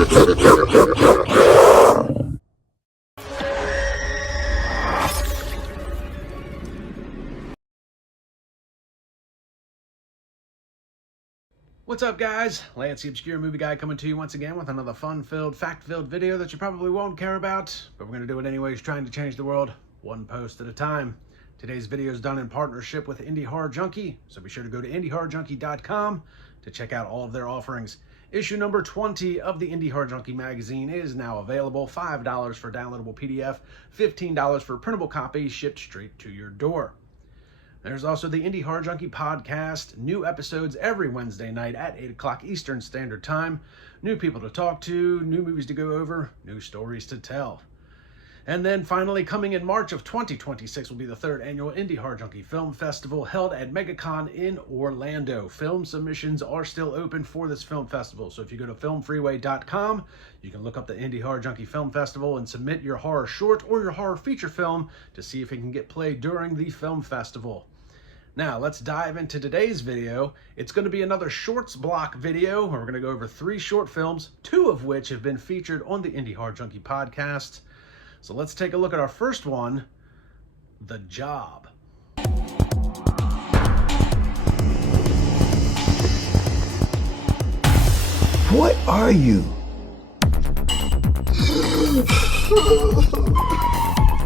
What's up, guys? Lance the Obscure Movie Guy coming to you once again with another fun-filled, fact-filled video that you probably won't care about, but we're going to do it anyways, trying to change the world one post at a time. Today's video is done in partnership with Indie Horror Junkie, so be sure to go to indiehorrorjunkie.com to check out all of their offerings. Issue number 20 of the Indie Horror Junkie magazine is now available. $5 for downloadable PDF, $15 for printable copy, shipped straight to your door. There's also the Indie Horror Junkie podcast, new episodes every Wednesday night at 8 o'clock Eastern Standard Time. New people to talk to, new movies to go over, new stories to tell. And then finally, coming in March of 2026 will be the third annual Indie Horror Junkie Film Festival held at MegaCon in Orlando. Film submissions are still open for this film festival. So if you go to filmfreeway.com, you can look up the Indie Horror Junkie Film Festival and submit your horror short or your horror feature film to see if it can get played during the film festival. Now, let's dive into today's video. It's going to be another shorts block video where we're going to go over 3 short films, 2 of which have been featured on the Indie Horror Junkie podcast. So let's take a look at our first one, The Job. What are you?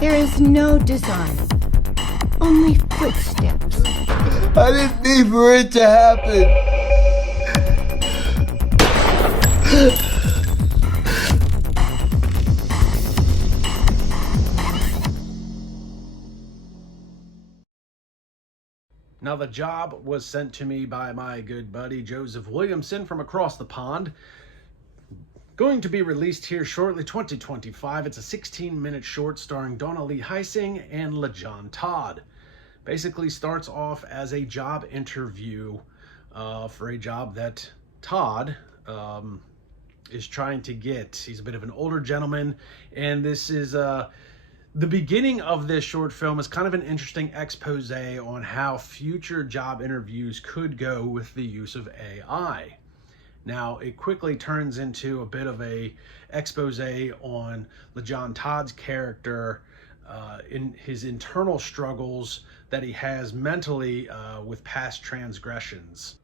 There is no design, only footsteps. I didn't mean for it to happen. Now, The Job was sent to me by my good buddy Joseph Williamson from across the pond. Going to be released here shortly, 2025. It's a 16-minute short starring Donna Lee Heising and LaJohn Todd. Basically starts off as a job interview for a job that Todd is trying to get. He's a bit of an older gentleman, and this is the beginning of this short film is kind of an interesting expose on how future job interviews could go with the use of AI. Now, it quickly turns into a bit of a expose on LaJohn Todd's character, in his internal struggles that he has mentally with past transgressions.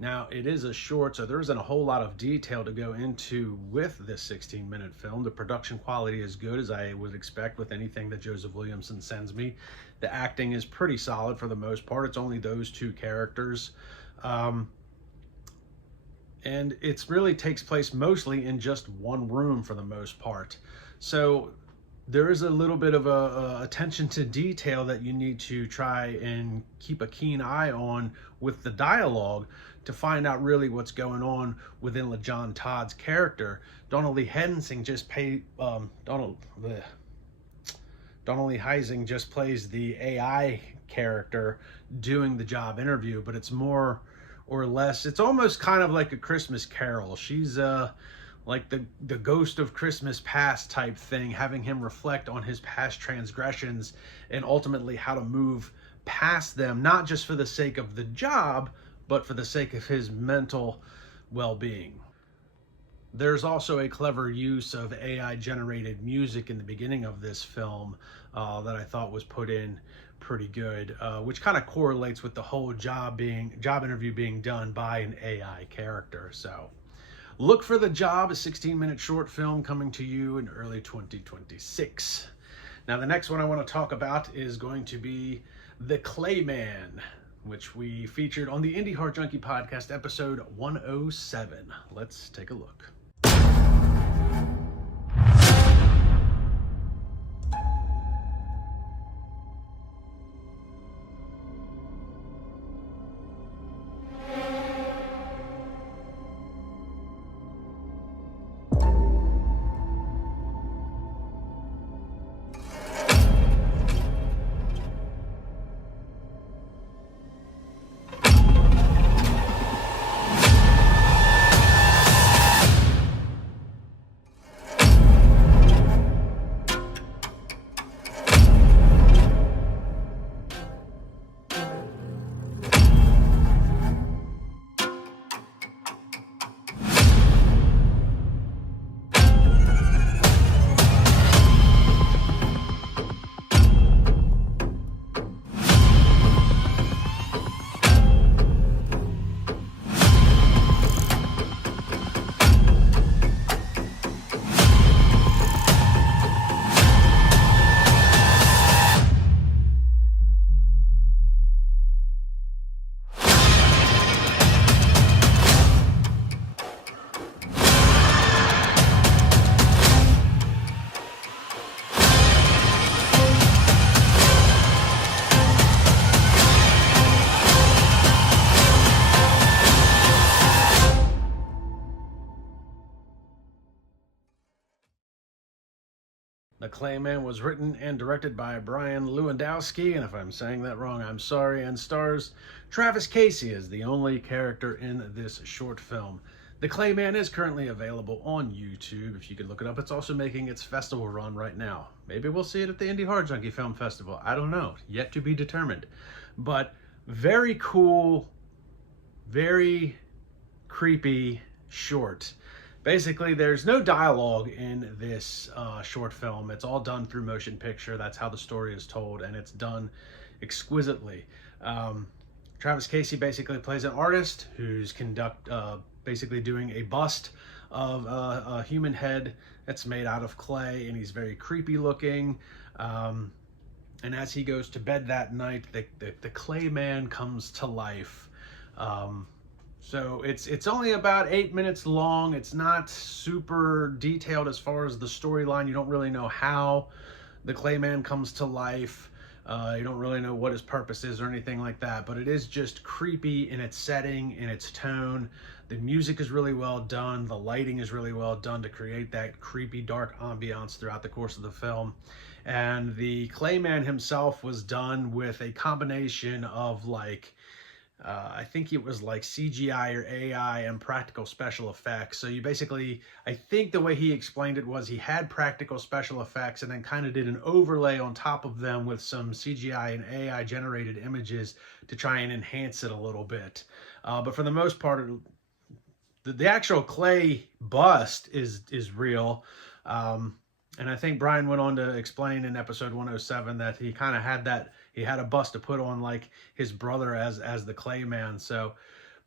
Now, it is a short, so there isn't a whole lot of detail to go into with this 16-minute film. The production quality is good, as I would expect with anything that Joseph Williamson sends me. The acting is pretty solid for the most part. It's only those 2 characters. And it really takes place mostly in just one room for the most part. So there is a little bit of a attention to detail that you need to try and keep a keen eye on with the dialogue to find out really what's going on within LaJohn Todd's character. Donna Lee Heising just plays the AI character doing the job interview, but it's more or less, it's almost kind of like A Christmas Carol. She's like the ghost of Christmas past type thing, having him reflect on his past transgressions and ultimately how to move past them, not just for the sake of the job, but for the sake of his mental well-being. There's also a clever use of AI-generated music in the beginning of this film that I thought was put in pretty good, which kind of correlates with the whole job interview being done by an AI character. So look for The Job, a 16-minute short film coming to you in early 2026. Now, the next one I want to talk about is going to be The Clayman, which we featured on the Indie Horror Junkie podcast, episode 107. Let's take a look. The Clayman was written and directed by Brian Lewandowski, and if I'm saying that wrong, I'm sorry, and stars Travis Casey as the only character in this short film. The Clayman is currently available on YouTube. If you could look it up, it's also making its festival run right now. Maybe we'll see it at the Indie Horror Junkie Film Festival. I don't know. Yet to be determined. But very cool, very creepy short. Basically, there's no dialogue in this short film. It's all done through motion picture. That's how the story is told, and it's done exquisitely. Travis Casey basically plays an artist who's basically doing a bust of a human head that's made out of clay, and he's very creepy looking. And as he goes to bed that night, the clay man comes to life. So it's only about 8 minutes long. It's not super detailed as far as the storyline. You don't really know how the Clayman comes to life. You don't really know what his purpose is or anything like that, but it is just creepy in its setting, in its tone. The music is really well done. The lighting is really well done to create that creepy, dark ambiance throughout the course of the film. And the Clayman himself was done with a combination of I think it was like CGI or AI and practical special effects. So you basically, I think the way he explained it was he had practical special effects and then kind of did an overlay on top of them with some CGI and AI generated images to try and enhance it a little bit. But for the most part, the actual clay bust is real. And I think Brian went on to explain in episode 107 that he kind of had that, he had a bust to put on like his brother as the Clayman. So,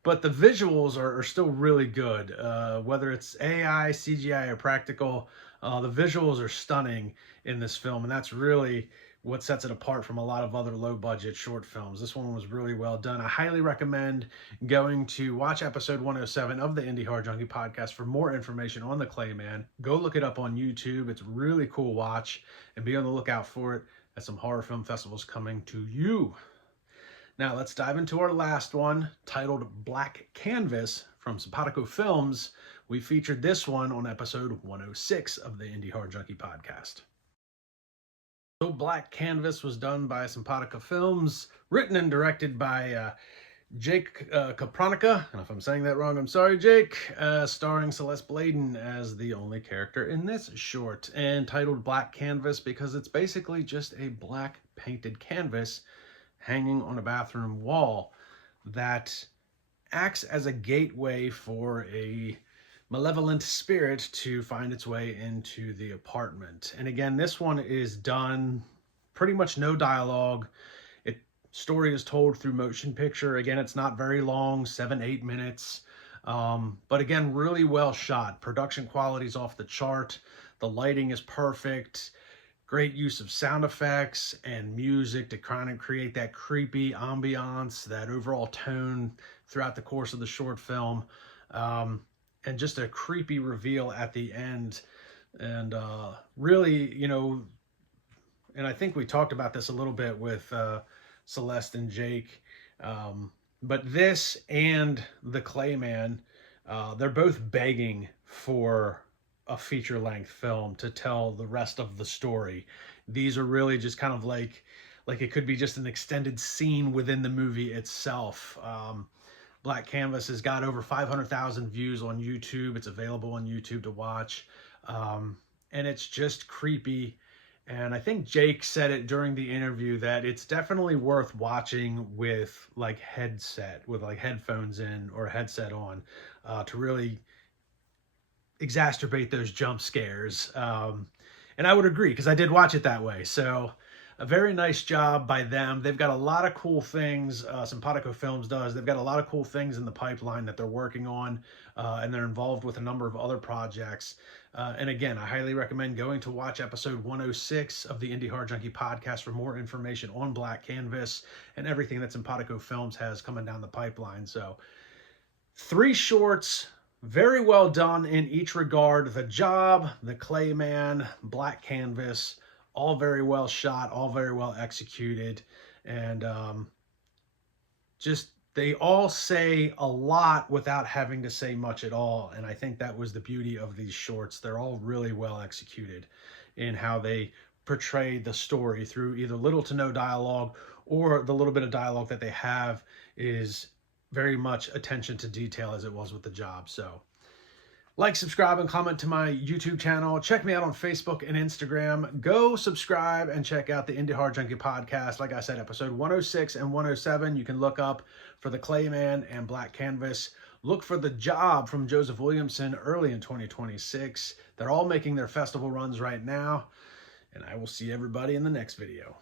but the visuals are still really good. Whether it's AI, CGI, or practical, the visuals are stunning in this film. And that's really what sets it apart from a lot of other low budget short films. This one was really well done. I highly recommend going to watch episode 107 of the Indie Horror Junkie podcast for more information on the Clayman. Go look it up on YouTube. It's a really cool watch, and be on the lookout for it at some horror film festivals coming to you. Now let's dive into our last one, titled Black Canvas from Simpatico Films. We featured this one on episode 106 of the Indie Horror Junkie podcast. So Black Canvas was done by Simpatico Films, written and directed by Jake Capranica, and if I'm saying that wrong, I'm sorry, Jake, starring Celeste Bladen as the only character in this short, and titled Black Canvas because it's basically just a black painted canvas hanging on a bathroom wall that acts as a gateway for a malevolent spirit to find its way into the apartment. And again, this one is done pretty much no dialogue. Story is told through motion picture. Again, it's not very long, 7-8 minutes. But again, really well shot. Production quality is off the chart. The lighting is perfect. Great use of sound effects and music to kind of create that creepy ambiance, that overall tone throughout the course of the short film. And just a creepy reveal at the end. And really, you know, and I think we talked about this a little bit with Celeste and Jake. But this and the Clayman, they're both begging for a feature-length film to tell the rest of the story. These are really just kind of like it could be just an extended scene within the movie itself. Black Canvas has got over 500,000 views on YouTube. It's available on YouTube to watch. And it's just creepy. And I think Jake said it during the interview that it's definitely worth watching with like headphones in or a headset on to really exacerbate those jump scares. And I would agree because I did watch it that way. So a very nice job by them. They've got a lot of cool things, Simpatico Films does. They've got a lot of cool things in the pipeline that they're working on, and they're involved with a number of other projects. And again, I highly recommend going to watch episode 106 of the Indie Horror Junkie podcast for more information on Black Canvas and everything that Simpatico Films has coming down the pipeline. So 3 shorts, very well done in each regard. The Job, The Clayman, Black Canvas, all very well shot, all very well executed, and just they all say a lot without having to say much at all. And I think that was the beauty of these shorts. They're all really well executed. in how they portray the story through either little to no dialogue, or the little bit of dialogue that they have is very much attention to detail, as it was with The Job. So like, subscribe, and comment to my YouTube channel. Check me out on Facebook and Instagram. Go subscribe and check out the Indie Horror Junkie podcast. Like I said, episode 106 and 107, you can look up for the Clayman and Black Canvas. Look for The Job from Joseph Williamson early in 2026. They're all making their festival runs right now. And I will see everybody in the next video.